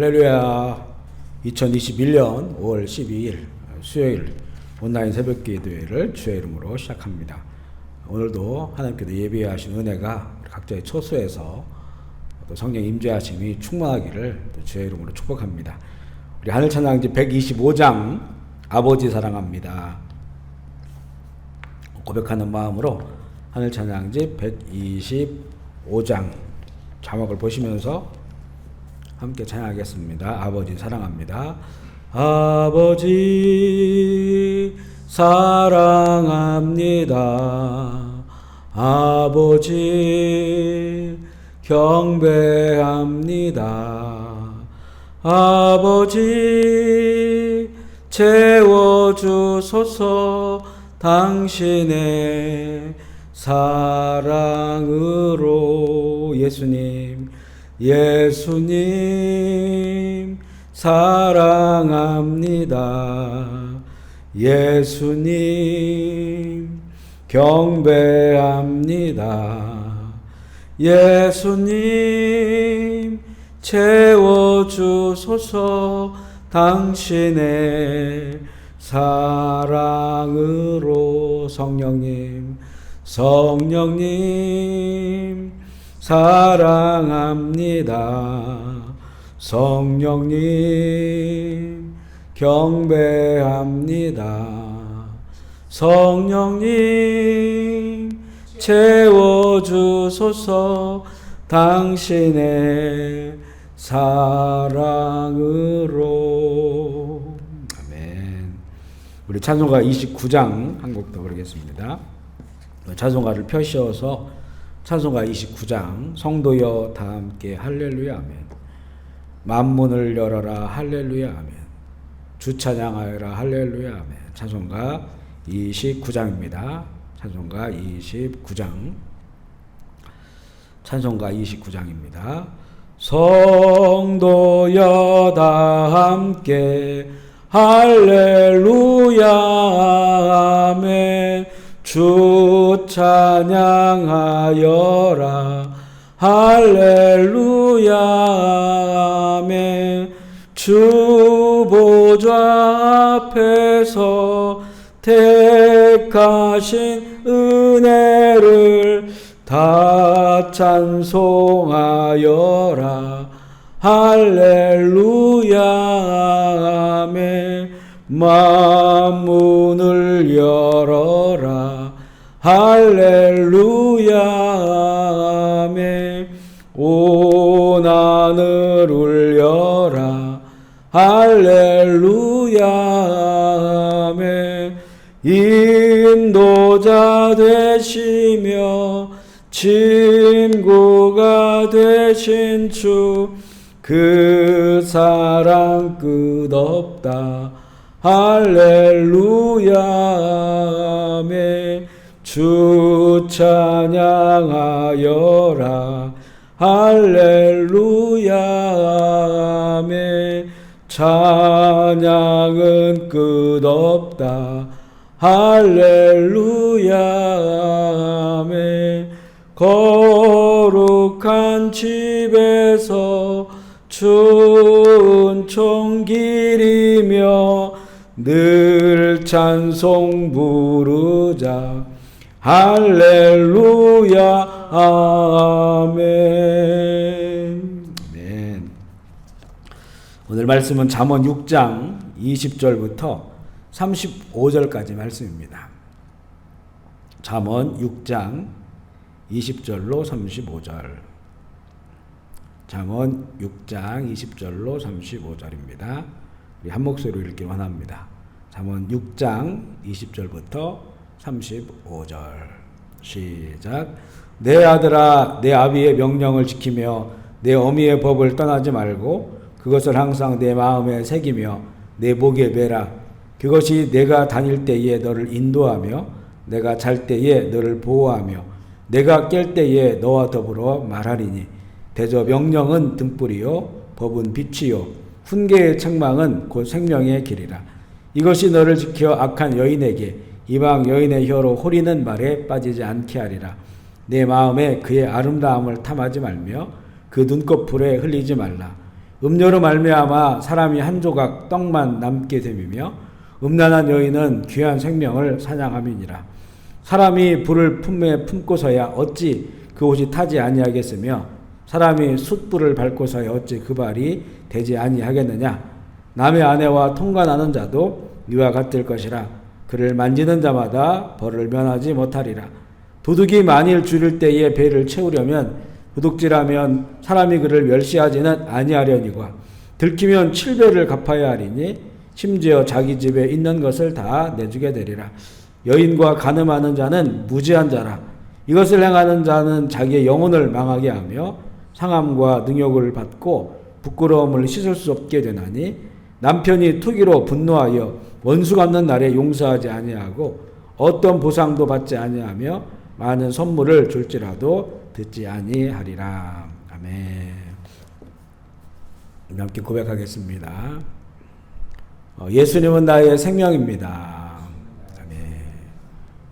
할렐루야. 2021년 5월 12일 수요일 온라인 새벽 기도회를 주의 이름으로 시작합니다. 오늘도 하나님께서 예비하신 은혜가 각자의 처소에서 또 성령 임재하심이 충만하기를 또 주의 이름으로 축복합니다. 우리 하늘 찬양지 125장 아버지 사랑합니다 고백하는 마음으로 하늘 찬양지 125장 자막을 보시면서 함께 찬양하겠습니다. 아버지 사랑합니다. 아버지 사랑합니다. 아버지 경배합니다. 아버지 채워주소서 당신의 사랑으로. 예수님 사랑합니다. 예수님 경배합니다. 예수님 채워주소서 당신의 사랑으로. 성령님 사랑합니다. 성령님 경배합니다. 성령님 채워주소서 당신의 사랑으로. 아멘. 우리 찬송가 29장 한 곡 더 부르겠습니다. 찬송가를 펴씌워서 찬송가 29장 성도여 다 함께 할렐루야 아멘. 만문을 열어라 할렐루야 아멘. 주 찬양하여라 할렐루야 아멘. 찬송가 29장입니다. 찬송가 29장입니다. 성도여 다 함께 할렐루야 아멘. 주 찬양하여라 할렐루야 아멘. 주 보좌 앞에서 택하신 은혜를 다 찬송하여라 할렐루야 아멘. 만문을 열어라 할렐루야 아멘. 온 하늘 울려라 할렐루야 아멘. 인도자 되시며 친구가 되신 주 그 사랑 끝없다 할렐루야 아멘. 주 찬양하여라 할렐루야 아멘. 찬양은 끝없다 할렐루야 아멘. 거룩한 집에서 춘총 기리며 늘 찬송 부르자 할렐루야 아멘. 아멘. 오늘 말씀은 잠언 6장 20절부터 35절까지 말씀입니다. 잠언 6장 20절로 35절. 잠언 6장 20절로 35절입니다. 우리 한 목소리로 읽기 원합니다. 잠언 6장 20절부터 35절. 시작. 내 아들아 내 아비의 명령을 지키며 내 어미의 법을 떠나지 말고 그것을 항상 내 마음에 새기며 내 목에 매라. 그것이 내가 다닐 때에 너를 인도하며 내가 잘 때에 너를 보호하며 내가 깰 때에 너와 더불어 말하리니. 대저 명령은 등불이요 법은 빛이요 훈계의 책망은 곧 생명의 길이라. 이것이 너를 지켜 악한 여인에게 이방 여인의 혀로 호리는 말에 빠지지 않게 하리라. 내 마음에 그의 아름다움을 탐하지 말며 그 눈꺼풀에 흘리지 말라. 음료로 말미암아 사람이 한 조각 떡만 남게 됨이며 음란한 여인은 귀한 생명을 사냥함이니라. 사람이 불을 품에 품고서야 어찌 그 옷이 타지 아니하겠으며 사람이 숯불을 밟고서야 어찌 그 발이 되지 아니하겠느냐. 남의 아내와 통관하는 자도 이와 같을 것이라. 그를 만지는 자마다 벌을 면하지 못하리라. 도둑이 만일 줄일 때에 배를 채우려면 도둑질하면 사람이 그를 멸시하지는 아니하려니와 들키면 7배를 갚아야 하리니 심지어 자기 집에 있는 것을 다 내주게 되리라. 여인과 간음하는 자는 무지한 자라. 이것을 행하는 자는 자기의 영혼을 망하게 하며 상함과 능욕을 받고 부끄러움을 씻을 수 없게 되나니 남편이 투기로 분노하여 원수 갚는 날에 용서하지 아니하고 어떤 보상도 받지 아니하며 많은 선물을 줄지라도 듣지 아니하리라. 아멘. 함께 고백하겠습니다. 예수님은 나의 생명입니다. 아멘.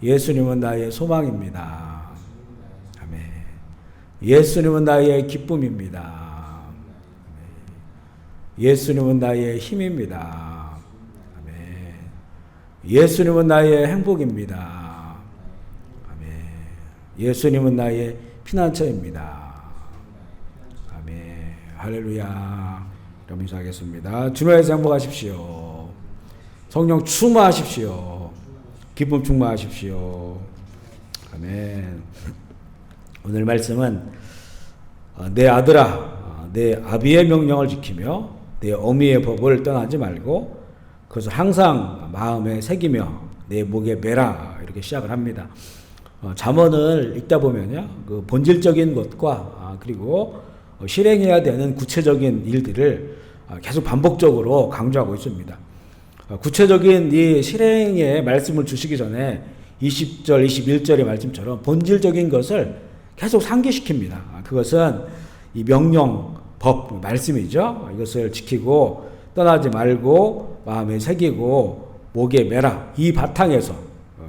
예수님은 나의 소망입니다. 아멘. 예수님은 나의 기쁨입니다. 아멘. 예수님은 나의 힘입니다. 아멘. 예수님은 나의 행복입니다. 아멘. 예수님은 나의 피난처입니다. 아멘. 할렐루야. 그럼 인사하겠습니다. 주님의 행복하십시오. 성령 충만하십시오. 기쁨 충만하십시오. 아멘. 오늘 말씀은 내 아들아, 내 아비의 명령을 지키며 내 어미의 법을 떠나지 말고 그것을 항상 마음에 새기며 내 목에 매라, 이렇게 시작을 합니다. 잠언을 읽다 보면요, 그 본질적인 것과 그리고 실행해야 되는 구체적인 일들을 계속 반복적으로 강조하고 있습니다. 구체적인 이 실행의 말씀을 주시기 전에 20절, 21절의 말씀처럼 본질적인 것을 계속 상기시킵니다. 그것은 이 명령, 법, 말씀이죠. 이것을 지키고 떠나지 말고 마음에 새기고 목에 매라. 이 바탕에서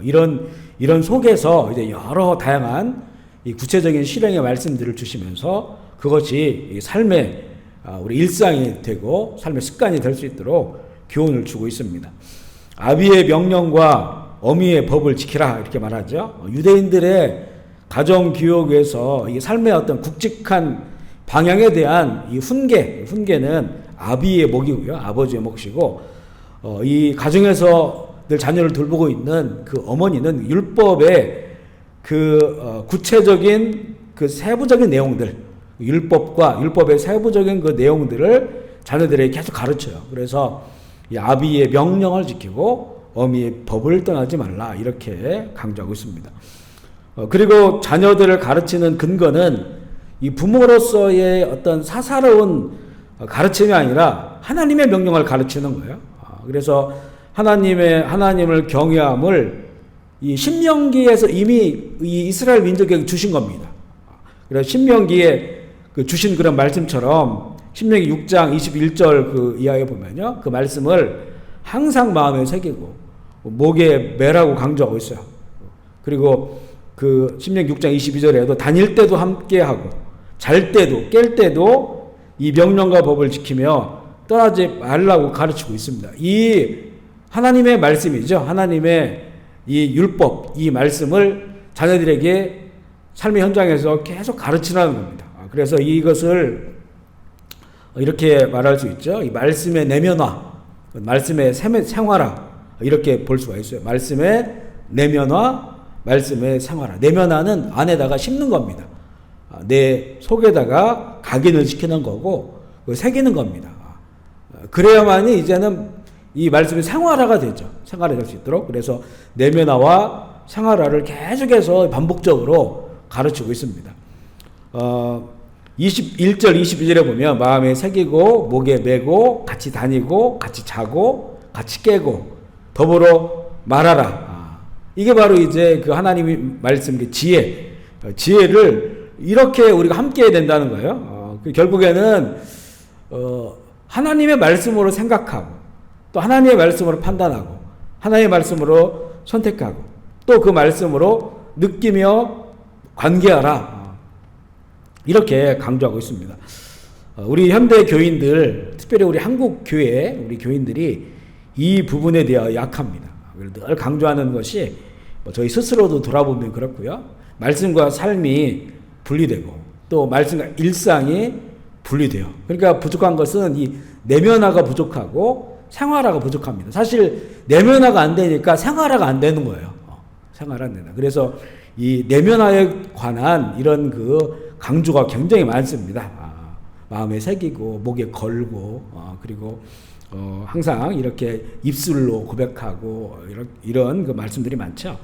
이런 속에서 이제 여러 다양한 이 구체적인 실행의 말씀들을 주시면서 그것이 이 삶의 우리 일상이 되고 삶의 습관이 될 수 있도록 교훈을 주고 있습니다. 아비의 명령과 어미의 법을 지키라, 이렇게 말하죠. 유대인들의 가정교육에서 이 삶의 어떤 굵직한 방향에 대한 이 훈계는 아비의 몫이고요, 아버지의 몫이고, 이 가정에서 늘 자녀를 돌보고 있는 그 어머니는 율법의 그 구체적인 그 세부적인 내용들, 율법과 율법의 세부적인 그 내용들을 자녀들에게 계속 가르쳐요. 그래서 이 아비의 명령을 지키고 어미의 법을 떠나지 말라, 이렇게 강조하고 있습니다. 그리고 자녀들을 가르치는 근거는 이 부모로서의 어떤 사사로운 가르침이 아니라 하나님의 명령을 가르치는 거예요. 그래서 하나님을 경외함을 이 신명기에서 이미 이 이스라엘 민족에게 주신 겁니다. 그래서 신명기에 그 주신 그런 말씀처럼 신명기 6장 21절 그 이하에 보면요, 그 말씀을 항상 마음에 새기고 목에 매라고 강조하고 있어요. 그리고 그 신명기 6장 22절에도 다닐 때도 함께하고 잘 때도 깰 때도 이 명령과 법을 지키며 떠나지 말라고 가르치고 있습니다. 이 하나님의 말씀이죠. 하나님의 이 율법, 이 말씀을 자녀들에게 삶의 현장에서 계속 가르치라는 겁니다. 그래서 이것을 이렇게 말할 수 있죠. 이 말씀의 내면화, 말씀의 생활화, 이렇게 볼 수가 있어요. 말씀의 내면화, 말씀의 생활화. 내면화는 안에다가 심는 겁니다. 내 속에다가 각인을 시키는 거고 새기는 겁니다. 그래야만이 이제는 이 말씀이 생활화가 되죠. 생활화 될 수 있도록. 그래서 내면화와 생활화를 계속해서 반복적으로 가르치고 있습니다. 21절, 22절에 보면 마음에 새기고 목에 매고 같이 다니고 같이 자고 같이 깨고 더불어 말하라. 이게 바로 이제 그 하나님이 말씀, 그 지혜를 이렇게 우리가 함께 해야 된다는 거예요. 결국에는 하나님의 말씀으로 생각하고 또 하나님의 말씀으로 판단하고 하나님의 말씀으로 선택하고 또 그 말씀으로 느끼며 관계하라, 이렇게 강조하고 있습니다. 우리 현대 교인들, 특별히 우리 한국 교회, 우리 교인들이 이 부분에 대하여 약합니다. 늘 강조하는 것이 저희 스스로도 돌아보면 그렇고요. 말씀과 삶이 분리되고 또 말씀과 일상이 분리돼요. 그러니까 부족한 것은 이 내면화가 부족하고 생활화가 부족합니다. 사실 내면화가 안 되니까 생활화가 안 되는 거예요. 생활화 안 된다. 그래서 이 내면화에 관한 이런 그 강조가 굉장히 많습니다. 마음에 새기고 목에 걸고 그리고 항상 이렇게 입술로 고백하고 이런 그 말씀들이 많죠.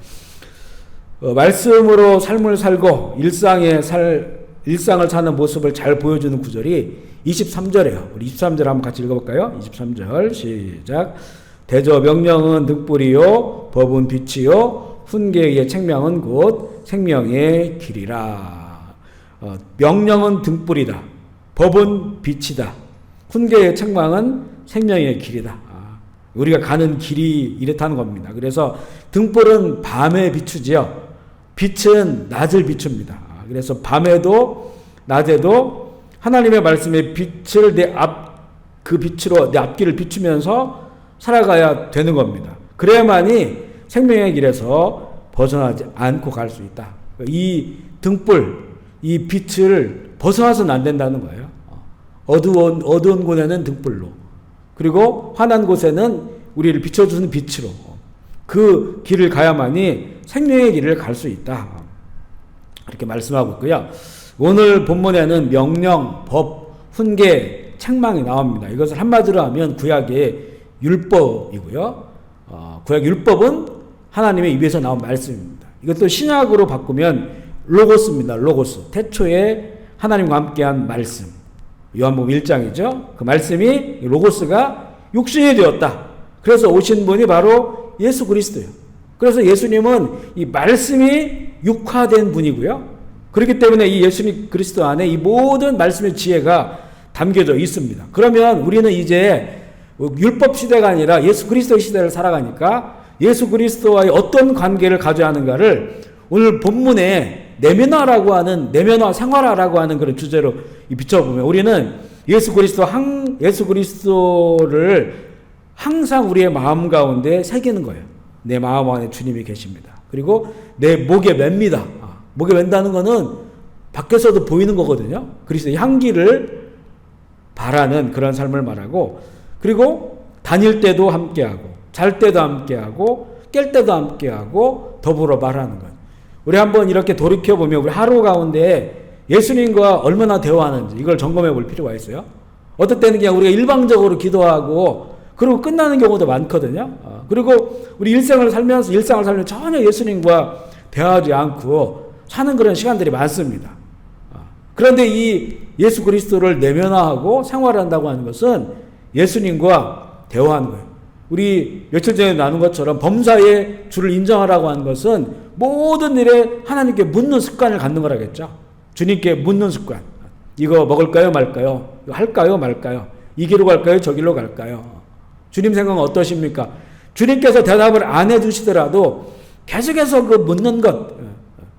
말씀으로 삶을 살고 일상을 사는 모습을 잘 보여주는 구절이 23절이에요. 우리 23절 한번 같이 읽어볼까요? 23절 시작. 대저 명령은 등불이요 법은 빛이요 훈계의 책명은 곧 생명의 길이라. 명령은 등불이다. 법은 빛이다. 훈계의 책망은 생명의 길이다. 우리가 가는 길이 이렇다는 겁니다. 그래서 등불은 밤에 비추지요. 빛은 낮을 비춥니다. 그래서 밤에도 낮에도 하나님의 말씀의 빛을 그 빛으로 내 앞길을 비추면서 살아가야 되는 겁니다. 그래야만이 생명의 길에서 벗어나지 않고 갈 수 있다. 이 등불, 이 빛을 벗어나서는 안 된다는 거예요. 어두운 곳에는 등불로, 그리고 환한 곳에는 우리를 비춰주는 빛으로 그 길을 가야만이 생명의 길을 갈 수 있다. 이렇게 말씀하고 있고요. 오늘 본문에는 명령, 법, 훈계, 책망이 나옵니다. 이것을 한마디로 하면 구약의 율법이고요. 구약 율법은 하나님의 입에서 나온 말씀입니다. 이것도 신약으로 바꾸면 로고스입니다. 로고스. 태초에 하나님과 함께한 말씀. 요한복음 1장이죠. 그 말씀이 로고스가 육신이 되었다. 그래서 오신 분이 바로 예수 그리스도예요. 그래서 예수님은 이 말씀이 육화된 분이고요. 그렇기 때문에 이 예수님 그리스도 안에 이 모든 말씀의 지혜가 담겨져 있습니다. 그러면 우리는 이제 율법 시대가 아니라 예수 그리스도의 시대를 살아가니까 예수 그리스도와의 어떤 관계를 가져야 하는가를 오늘 본문에 내면화 생활화라고 하는 그런 주제로 비춰보면 우리는 예수 그리스도를 항상 우리의 마음 가운데 새기는 거예요. 내 마음 안에 주님이 계십니다. 그리고 내 목에 맵니다. 목에 맨다는 거는 밖에서도 보이는 거거든요. 그리스도의 향기를 바라는 그런 삶을 말하고, 그리고 다닐 때도 함께하고 잘 때도 함께하고 깰 때도 함께하고 더불어 말하는 것. 우리 한번 이렇게 돌이켜보면 우리 하루 가운데 예수님과 얼마나 대화하는지 이걸 점검해 볼 필요가 있어요. 어떨 때는 그냥 우리가 일방적으로 기도하고 그리고 끝나는 경우도 많거든요. 그리고 우리 일상을 살면서 전혀 예수님과 대화하지 않고 사는 그런 시간들이 많습니다. 그런데 이 예수 그리스도를 내면화하고 생활한다고 하는 것은 예수님과 대화하는 거예요. 우리 며칠 전에 나눈 것처럼 범사에 주를 인정하라고 하는 것은 모든 일에 하나님께 묻는 습관을 갖는 거라겠죠. 주님께 묻는 습관. 이거 먹을까요 말까요? 이거 할까요 말까요? 이 길로 갈까요 저 길로 갈까요? 주님 생각은 어떠십니까? 주님께서 대답을 안 해주시더라도 계속해서 그 묻는 것,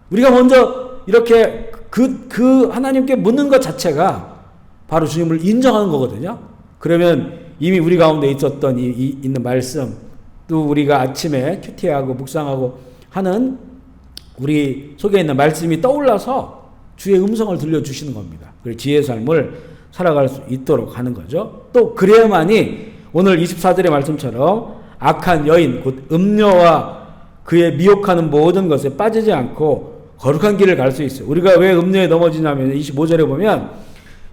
우리가 먼저 이렇게 그 하나님께 묻는 것 자체가 바로 주님을 인정하는 거거든요. 그러면 이미 우리 가운데 있었던 있는 말씀, 또 우리가 아침에 큐티하고 묵상하고 하는 우리 속에 있는 말씀이 떠올라서 주의 음성을 들려주시는 겁니다. 그래서 지혜의 삶을 살아갈 수 있도록 하는 거죠. 또 그래야만이 오늘 24절의 말씀처럼 악한 여인 곧 음녀와 그의 미혹하는 모든 것에 빠지지 않고 거룩한 길을 갈 수 있어요. 우리가 왜 음녀에 넘어지냐면 25절에 보면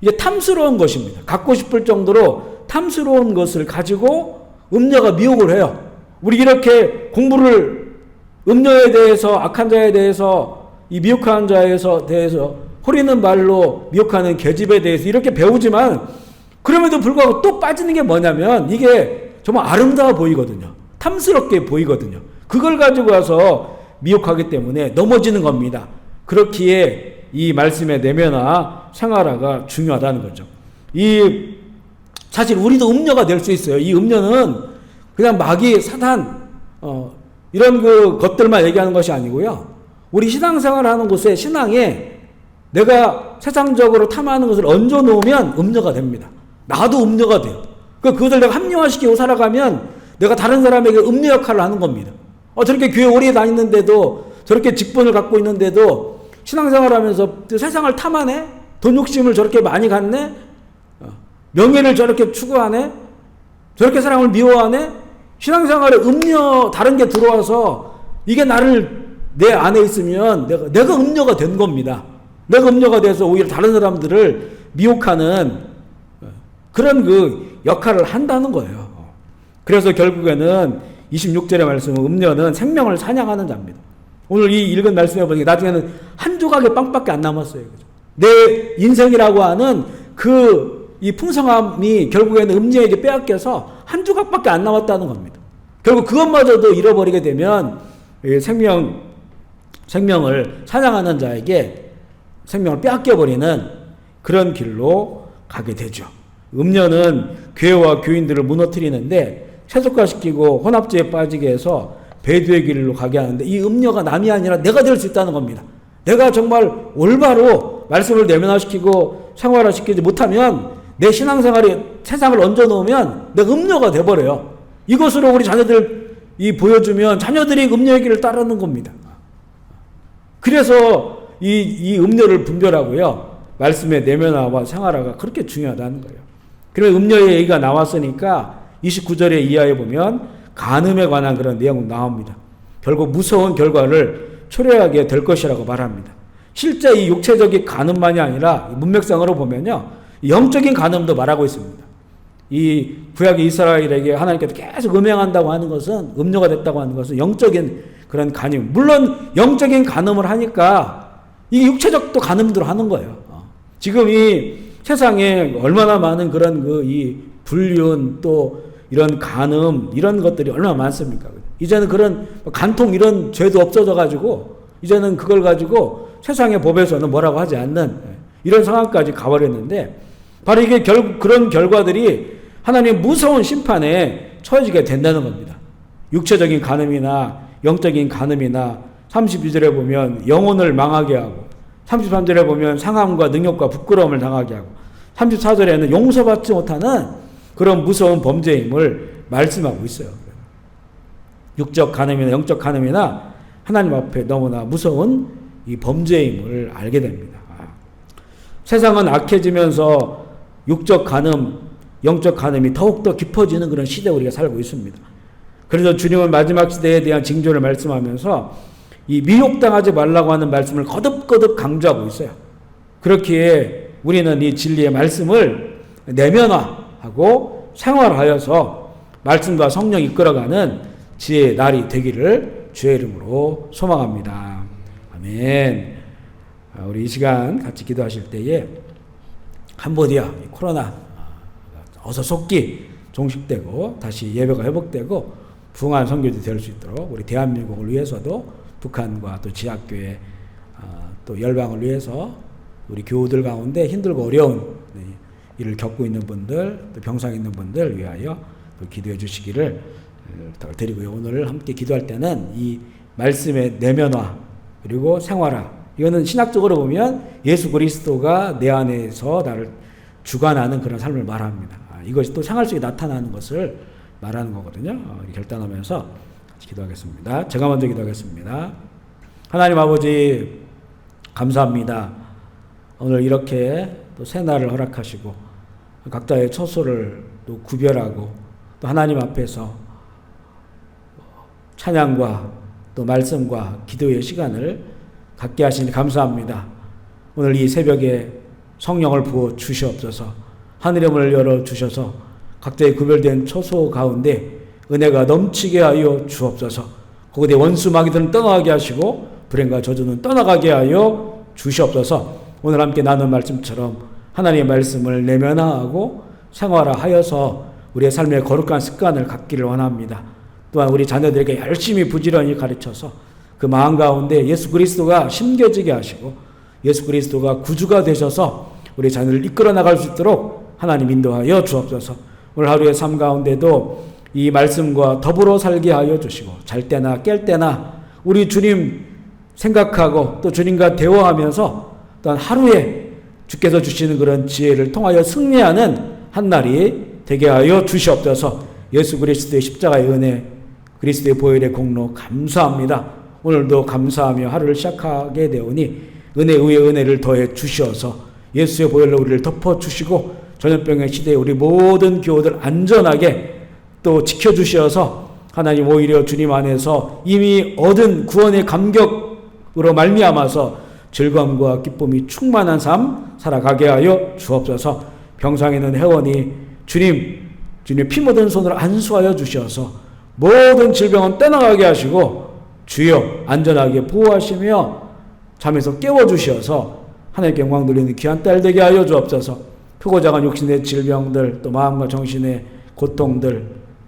이게 탐스러운 것입니다. 갖고 싶을 정도로 탐스러운 것을 가지고 음녀가 미혹을 해요. 우리 이렇게 공부를 음녀에 대해서, 악한 자에 대해서, 이 미혹한 자에 대해서, 호리는 말로 미혹하는 계집에 대해서 이렇게 배우지만 그럼에도 불구하고 또 빠지는 게 뭐냐면 이게 정말 아름다워 보이거든요. 탐스럽게 보이거든요. 그걸 가지고 와서 미혹하기 때문에 넘어지는 겁니다. 그렇기에 이 말씀의 내면화, 생활화가 중요하다는 거죠. 사실 우리도 음녀가 될 수 있어요. 이 음녀는 그냥 마귀, 사탄, 이런 그 것들만 얘기하는 것이 아니고요. 우리 신앙생활 하는 곳에 신앙에 내가 세상적으로 탐하는 것을 얹어 놓으면 음녀가 됩니다. 나도 음녀가 돼요. 그것을 내가 합리화시키고 살아가면 내가 다른 사람에게 음녀 역할을 하는 겁니다. 저렇게 교회 오래 다니는데도, 저렇게 직분을 갖고 있는데도 신앙생활하면서 세상을 탐하네? 돈 욕심을 저렇게 많이 갖네? 명예를 저렇게 추구하네? 저렇게 사람을 미워하네? 신앙생활에 음녀 다른 게 들어와서 이게 내 안에 있으면 내가 음녀가 된 겁니다. 내가 음녀가 돼서 오히려 다른 사람들을 미혹하는 그런 그 역할을 한다는 거예요. 그래서 결국에는 26절의 말씀은 음녀는 생명을 사냥하는 자입니다. 오늘 이 읽은 말씀에 보니까 나중에는 한 조각의 빵밖에 안 남았어요. 내 인생이라고 하는 이 풍성함이 결국에는 음녀에게 빼앗겨서 한 조각밖에 안 남았다는 겁니다. 결국 그것마저도 잃어버리게 되면 생명을 사냥하는 자에게 생명을 빼앗겨버리는 그런 길로 가게 되죠. 음녀는 교회와 교인들을 무너뜨리는데 세속화시키고 혼합주의에 빠지게 해서 배두의 길로 가게 하는데, 이 음녀가 남이 아니라 내가 될 수 있다는 겁니다. 내가 정말 올바로 말씀을 내면화시키고 생활화시키지 못하면 내 신앙생활에 세상을 얹어놓으면 내가 음녀가 돼버려요. 이것으로 우리 자녀들이 보여주면 자녀들이 음녀의 길을 따르는 겁니다. 그래서 이 음녀를 분별하고요, 말씀의 내면화와 생활화가 그렇게 중요하다는 거예요. 그러면 음녀의 얘기가 나왔으니까 29절의 이하에 보면 간음에 관한 그런 내용이 나옵니다. 결국 무서운 결과를 초래하게 될 것이라고 말합니다. 실제 이 육체적인 간음만이 아니라 문맥상으로 보면요, 영적인 간음도 말하고 있습니다. 이 구약의 이스라엘에게 하나님께서 계속 음행한다고 하는 것은, 음녀가 됐다고 하는 것은 영적인 그런 간음. 물론 영적인 간음을 하니까 이 육체적도 간음들을 하는 거예요. 지금 이 세상에 얼마나 많은 그런 이 불륜, 또 이런 간음, 이런 것들이 얼마나 많습니까? 이제는 그런 간통 이런 죄도 없어져 가지고 이제는 그걸 가지고 세상의 법에서는 뭐라고 하지 않는 이런 상황까지 가버렸는데, 바로 이게 그런 결과들이 하나님의 무서운 심판에 처해지게 된다는 겁니다. 육체적인 간음이나 영적인 간음이나 32절에 보면 영혼을 망하게 하고, 33절에 보면 상함과 능욕과 부끄러움을 당하게 하고, 34절에는 용서받지 못하는 그런 무서운 범죄임을 말씀하고 있어요. 육적 간음이나 영적 간음이나 하나님 앞에 너무나 무서운 이 범죄임을 알게 됩니다. 세상은 악해지면서 육적 간음, 영적 간음이 더욱더 깊어지는 그런 시대에 우리가 살고 있습니다. 그래서 주님은 마지막 시대에 대한 징조를 말씀하면서 이 미혹당하지 말라고 하는 말씀을 거듭거듭 강조하고 있어요. 그렇기에 우리는 이 진리의 말씀을 내면화하고 생활하여서 말씀과 성령이 이끌어가는 지혜의 날이 되기를 주의 이름으로 소망합니다. 아멘. 우리 이 시간 같이 기도하실 때에 캄보디아 코로나 어서 속기 종식되고 다시 예배가 회복되고 부흥한 선교지 될 수 있도록 우리 대한민국을 위해서도 북한과 또 지하교회 또 열방을 위해서 우리 교우들 가운데 힘들고 어려운 일을 겪고 있는 분들, 또 병상 있는 분들 위하여 또 기도해 주시기를 드리고요. 오늘 함께 기도할 때는 이 말씀의 내면화 그리고 생활화, 이거는 신학적으로 보면 예수 그리스도가 내 안에서 나를 주관하는 그런 삶을 말합니다. 이것이 또 생활 속에 나타나는 것을 말하는 거거든요. 결단하면서 같이 기도하겠습니다. 제가 먼저 기도하겠습니다. 하나님 아버지 감사합니다. 오늘 이렇게 또 새날을 허락하시고 각자의 처소를 또 구별하고 또 하나님 앞에서 찬양과 또 말씀과 기도의 시간을 갖게 하시니 감사합니다. 오늘 이 새벽에 성령을 부어 주시옵소서. 하늘의 문을 열어 주셔서 각자의 구별된 처소 가운데 은혜가 넘치게 하여 주옵소서. 그곳에 원수 마귀들은 떠나게 하시고 불행과 저주는 떠나가게 하여 주시옵소서. 오늘 함께 나눈 말씀처럼 하나님의 말씀을 내면화하고 생활화하여서 우리의 삶의 거룩한 습관을 갖기를 원합니다. 또한 우리 자녀들에게 열심히 부지런히 가르쳐서 그 마음 가운데 예수 그리스도가 심겨지게 하시고 예수 그리스도가 구주가 되셔서 우리 자녀를 이끌어 나갈 수 있도록 하나님 인도하여 주옵소서. 오늘 하루의 삶 가운데도 이 말씀과 더불어 살게 하여 주시고 잘 때나 깰 때나 우리 주님 생각하고 또 주님과 대화하면서 또한 하루에 주께서 주시는 그런 지혜를 통하여 승리하는 한 날이 되게 하여 주시옵소서. 예수 그리스도의 십자가의 은혜, 그리스도의 보혈의 공로 감사합니다. 오늘도 감사하며 하루를 시작하게 되오니 은혜 위에 은혜를 더해 주시어서 예수의 보혈로 우리를 덮어주시고 전염병의 시대에 우리 모든 교우들 안전하게 또 지켜주시어서 하나님 오히려 주님 안에서 이미 얻은 구원의 감격으로 말미암아서 즐거움과 기쁨이 충만한 삶 살아가게 하여 주옵소서. 병상에 있는 회원이 주님의 피 묻은 손으로 안수하여 주셔서 모든 질병은 떠나가게 하시고 주여 안전하게 보호하시며 잠에서 깨워주셔서 하나님께 영광 돌리는 귀한 딸 되게 하여 주옵소서. 크고 작은 육신의 질병들 또 마음과 정신의 고통들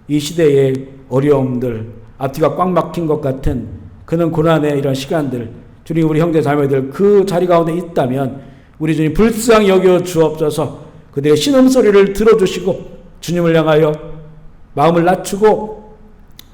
이 시대의 어려움들 앞뒤가 꽉 막힌 것 같은 그런 고난의 이런 시간들 주님 우리 형제 자매들 그 자리 가운데 있다면 우리 주님 불쌍히 여겨 주옵소서. 그들의 신음소리를 들어주시고 주님을 향하여 마음을 낮추고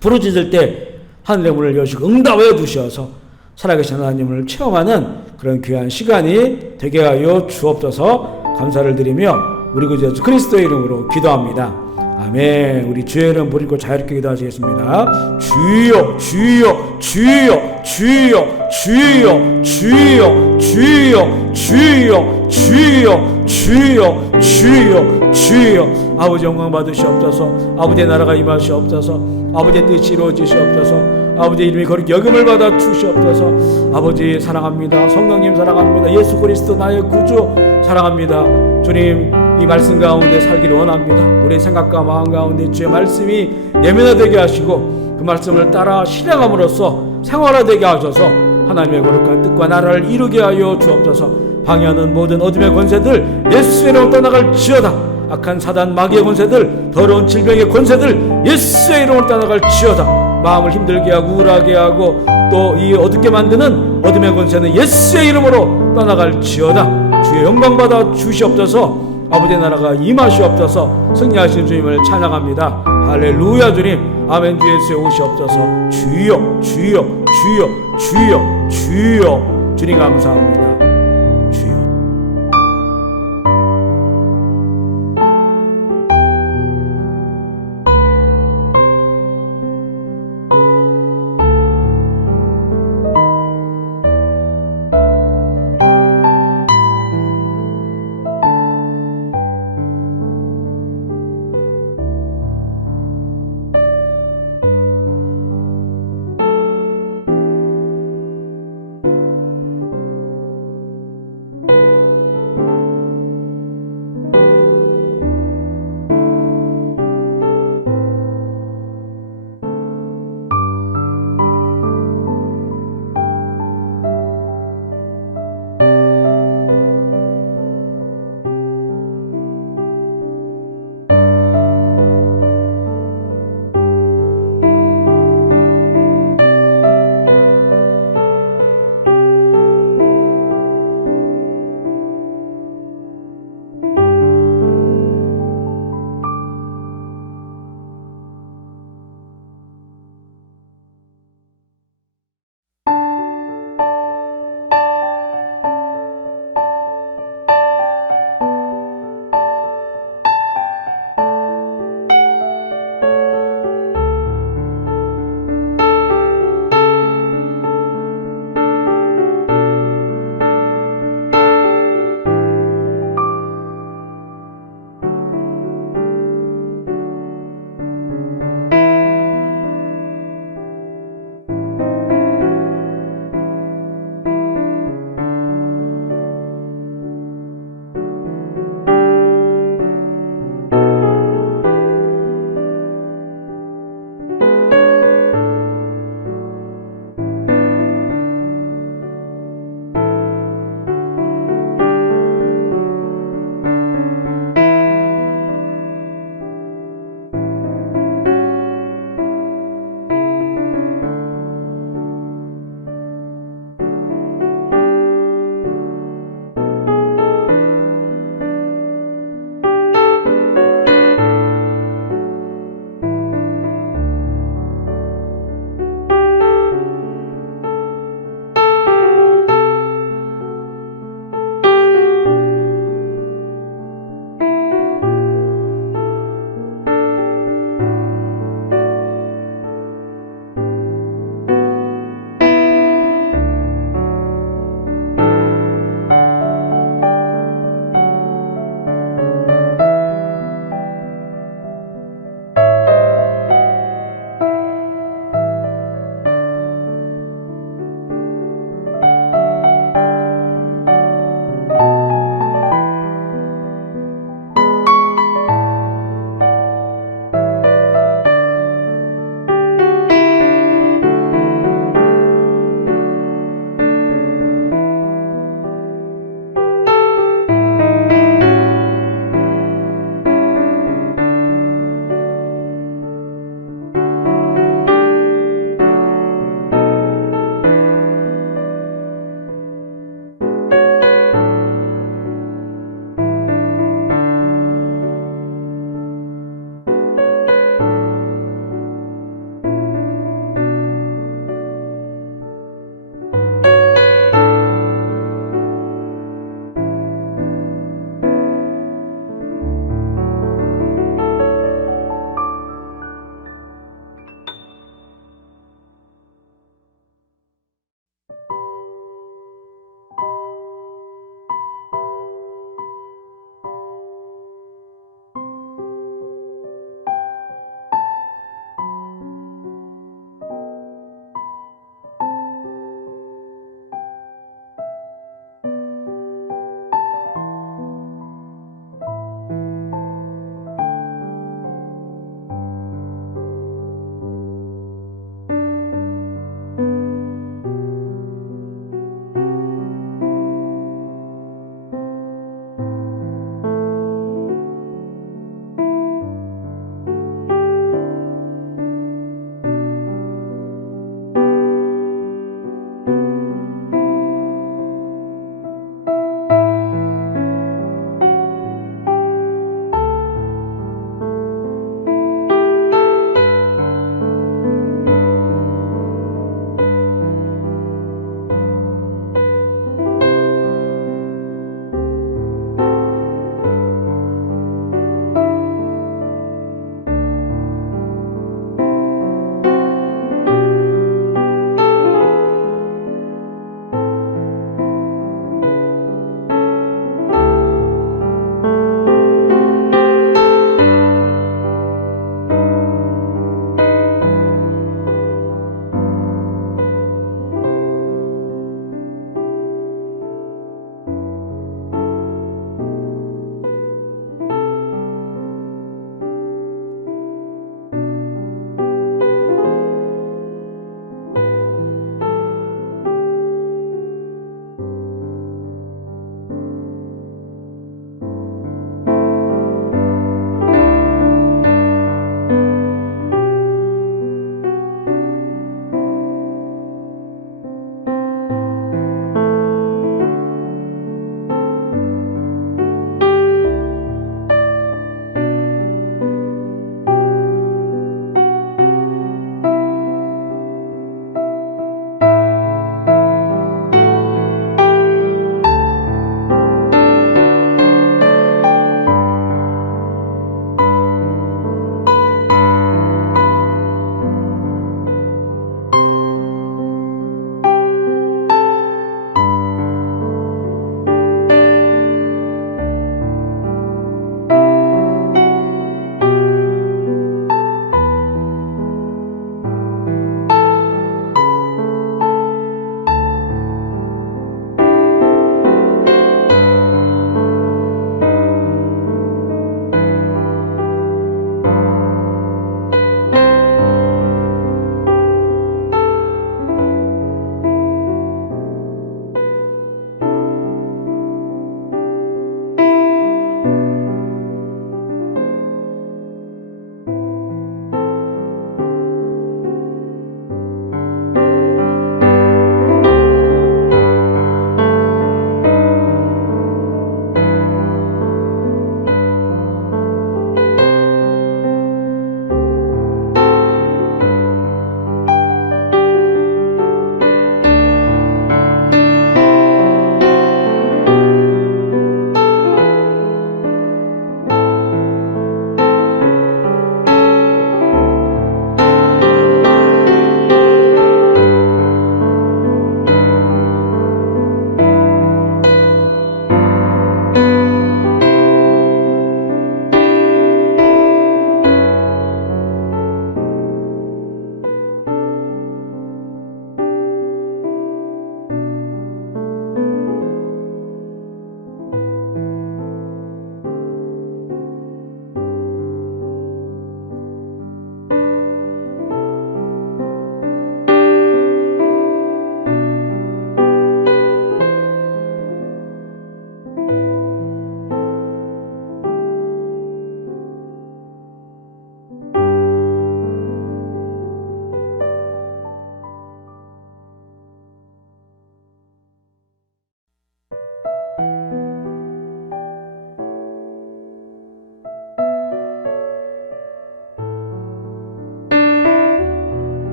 부르짖을 때 하늘의 문을 여시고 응답하여 주셔서 살아계신 하나님을 체험하는 그런 귀한 시간이 되게 하여 주옵소서. 감사를 드리며 우리 구주 예수 그리스도의 이름으로 기도합니다. 아멘. 우리 주의 이름 부르고 자유롭게 기도하시겠습니다. 주여 주여 주여 주여 주여 주여 주여 주여 주여 주여 주여 주여 아버지 영광 받으시옵소서. 아버지의 나라가 임하시옵소서. 아버지의 뜻이 이루어지시옵소서. 아버지 이름이 거룩히 여김을 받아 주시옵소서. 아버지 사랑합니다. 성령님 사랑합니다. 예수 그리스도 나의 구주 사랑합니다. 주님 이 말씀 가운데 살기를 원합니다. 우리의 생각과 마음 가운데 주의 말씀이 내면화되게 하시고 그 말씀을 따라 실행함으로써 생활화되게 하셔서 하나님의 거룩한 뜻과 나라를 이루게 하여 주옵소서. 방해하는 모든 어둠의 권세들 예수의 이름으로 떠나갈지어다. 악한 사단 마귀의 권세들 더러운 질병의 권세들 예수의 이름으로 떠나갈지어다. 마음을 힘들게 하고 우울하게 하고 또 이 어둡게 만드는 어둠의 권세는 예수의 이름으로 떠나갈지어다. 주의 영광 받아 주시옵소서. 아버지의 나라가 임하시옵소서. 승리하신 주님을 찬양합니다. 할렐루야 주님. 아멘. 주 예수의 오시옵소서. 주여 주여 주여 주여 주여 주님 감사합니다.